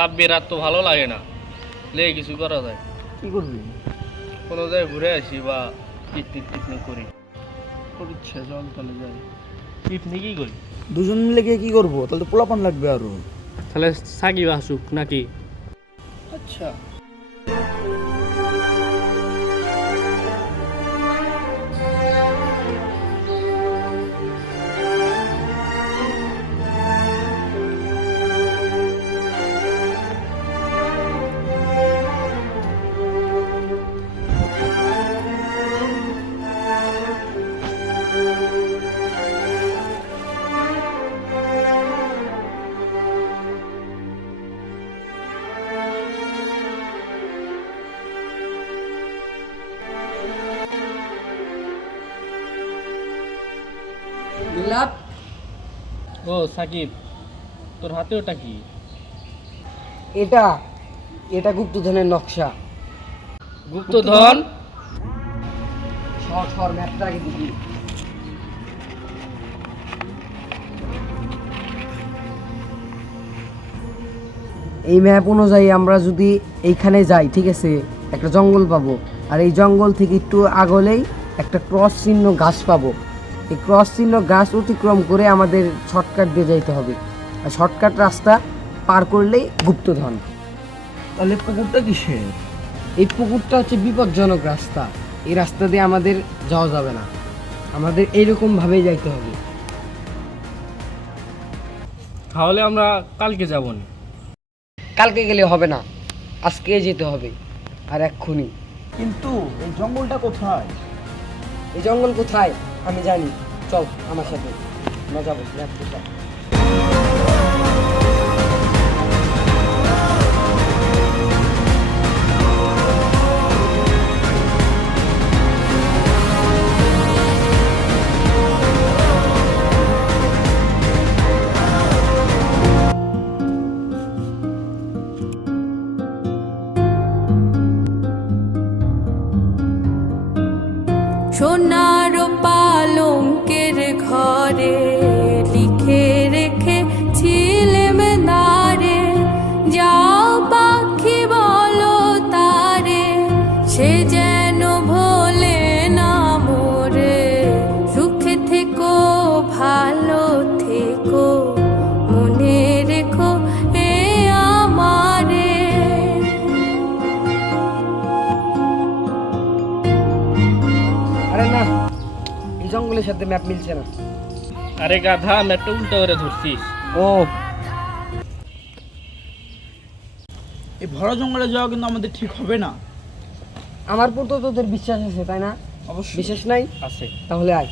সাব্বির আর তো ভালো লাগে না, লে কিছু করা যায়। কি করবি? কোনো জায়গায় ঘুরে আসি বা পিকনিক টিকনিক করি। তোর ইচ্ছা, চল তাহলে যাই। পিকনিকই করি। দুজন মিলে গিয়ে কি করবো? তাহলে তো পোলাপান লাগবে আরো। তাহলে সাকিব আসুক নাকি? আচ্ছা, মিলাদ, ও সাকিব, তোর হাতে ওটা কি? এটা এটা গুপ্তধনের নকশা। গুপ্তধন? সর ম্যাপটা আগে দিবি। এই ম্যাপ অনুযায়ী আমরা যদি এইখানে যাই, ঠিক আছে, একটা জঙ্গল পাবো। আর এই জঙ্গল থেকে একটু আগলেই একটা ক্রস চিহ্ন গাছ পাবো। এই ক্রস চিহ্ন গাছ অতিক্রম করে আমাদের শর্টকাট দিয়ে যাইতে হবে। আর শর্টকাট রাস্তা পার করলেই গুপ্তধন। তাহলে পুকুরটা কিসের? এই পুকুরটা হচ্ছে বিপজ্জনক রাস্তা। এই রাস্তা দিয়ে আমাদের যাওয়া যাবে না, আমাদের এইরকম ভাবেই যাইতে হবে। তাহলে আমরা কালকে যাব না? কালকে গেলে হবে না, আজকে যেতে হবে, আর এক্ষুনি। কিন্তু এই জঙ্গলটা কোথায়? এই জঙ্গল কোথায় আমি জানি, চল আমার সাথে, আমরা যাবো। সোনার পালঙ্কের ঘরে লিখে রেখেছিলেম নারে, যাও পাখি বলো তারে, সে যেন ভোলে না মোরে। সুখে থেকো, ভালো থেকো, মনে রেখো এ আমারে। আরে না, এই জঙ্গলের সাথে ম্যাপ মিলছে না। আরে গাধা, ম্যাপটা উল্টো করে ধরছিস। ও, এই ভরা জঙ্গলে যাওয়া কিন্তু আমাদের ঠিক হবে না। আমার উপর তো তোদের বিশ্বাস আছে, তাই না? অবশ্যই। বিশ্বাস নাই? আছে। তাহলে আয়।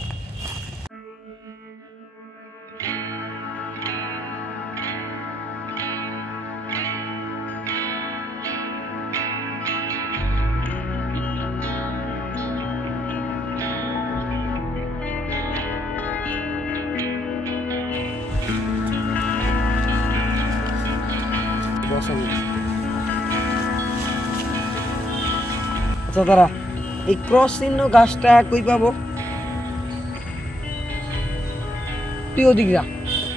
আচ্ছা দাঁড়া, এই ক্রস চিহ্ন গাছটা কই পাবো? তুই ওদিক যা,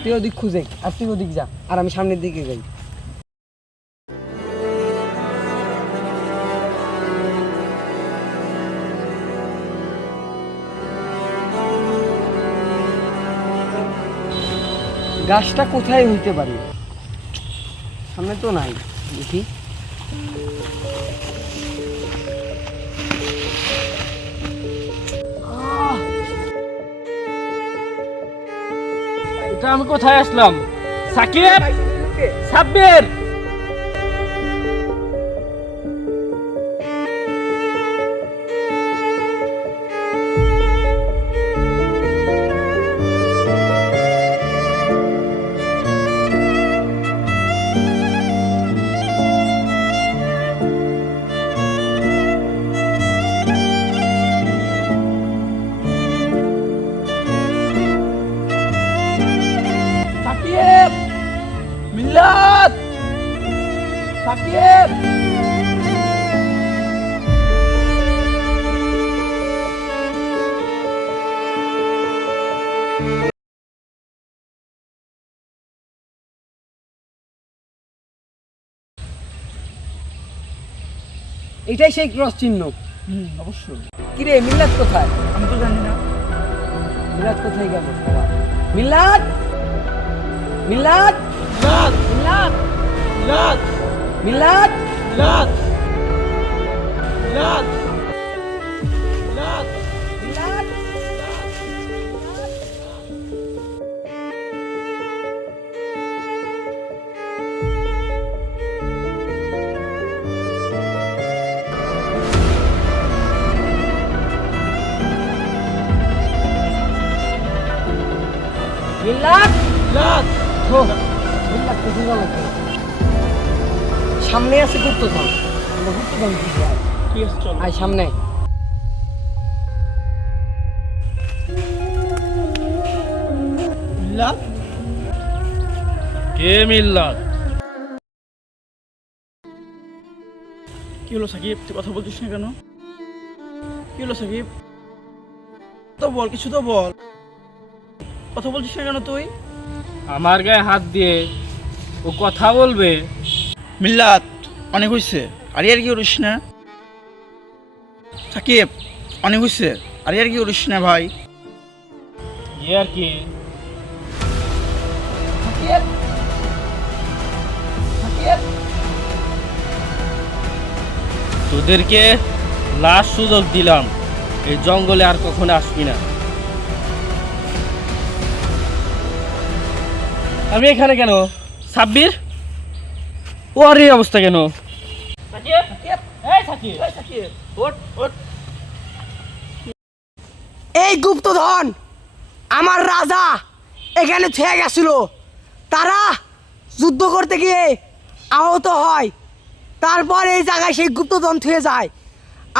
তুই ওদিক খুঁজে, আর তুই ওদিক যা, আর আমি সামনের দিকে যাই। গাছটা কোথায় হইতে পারে? সামনে তো নাই, দেখি। এটা আমি কোথায় আসলাম? সাকিব, সাব্বির, সাকিব, মিলাদ, এটাই সেই ক্রস চিহ্ন। অবশ্যই। কিরে মিল্লাত কোথায়? আমি তো জানি না। মিল্লাত কোথায় গেল? মিল্লাত, মিল্লাত, মিলাদ, মিল্লাত, মিলাদ, মিল্লাত। মিলাদ, মিলাদ, মিলাদ। মিল্লাত, মিলাদ। ও, মিল্লাত কোথায় গেল? সামনে আছে গুপ্তধন, আমরা গুপ্তধন খুঁজবো। ঠিক আছে চলো। আয় সামনে। মিলাদ, কে মিল্লাত? কি হলো সাকিব, তুই কথা বলছিস না কেন? কি হলো সাকিব, তো বল, কিছু তো বল। কথা বলছিস না কেন তুই? আমার গায়ে হাত দিয়ে ও কথা বলবে? মিল্লাত, অনেক হয়েছে, আর কি করিস না। সাকিব, অনেক হয়েছে, আর কি করিস না ভাই। এ আর কি? তোদেরকে লাস্ট সুযোগ দিলাম, এই জঙ্গলে আর কখনো আসবি না। আমি এখানে কেন? সাব্বির, ও আর এই অবস্থা কেন? এই গুপ্তধন আমার রাজা এখানে ছেয়ে গেছিল, তারা যুদ্ধ করতে গিয়ে আহত হয়, তারপর এই জায়গায় সেই গুপ্তধন থুয়ে যায়।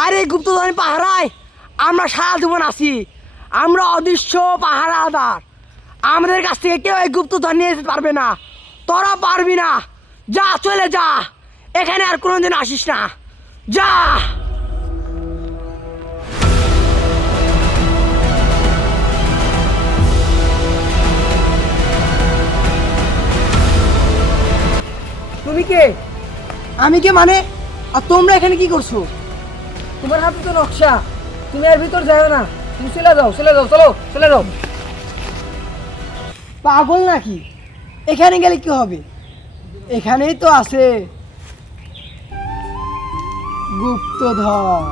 আর এই গুপ্তধন পাহারায় আমরা সারা জীবন আছি, আমরা অদৃশ্য পাহারাদার। আমাদের কাছ থেকে কেউ এই গুপ্তধন নিয়ে যেতে পারবে না, তোরা পারবি না। যা, চলে যা, এখানে আর কোনোদিন আসিস না, যা। তুমি কে? আমি কে মানে? আর তোমরা এখানে কি করছো? তোমার হাতে তো নকশা, তুমি আর ভিতর যাও না, তুমি চলে যাও, চলে যাও, চলো চলে যাও। পাগল নাকি? এখানে গেলে কি হবে? এখানেই তো আছে গুপ্তধন।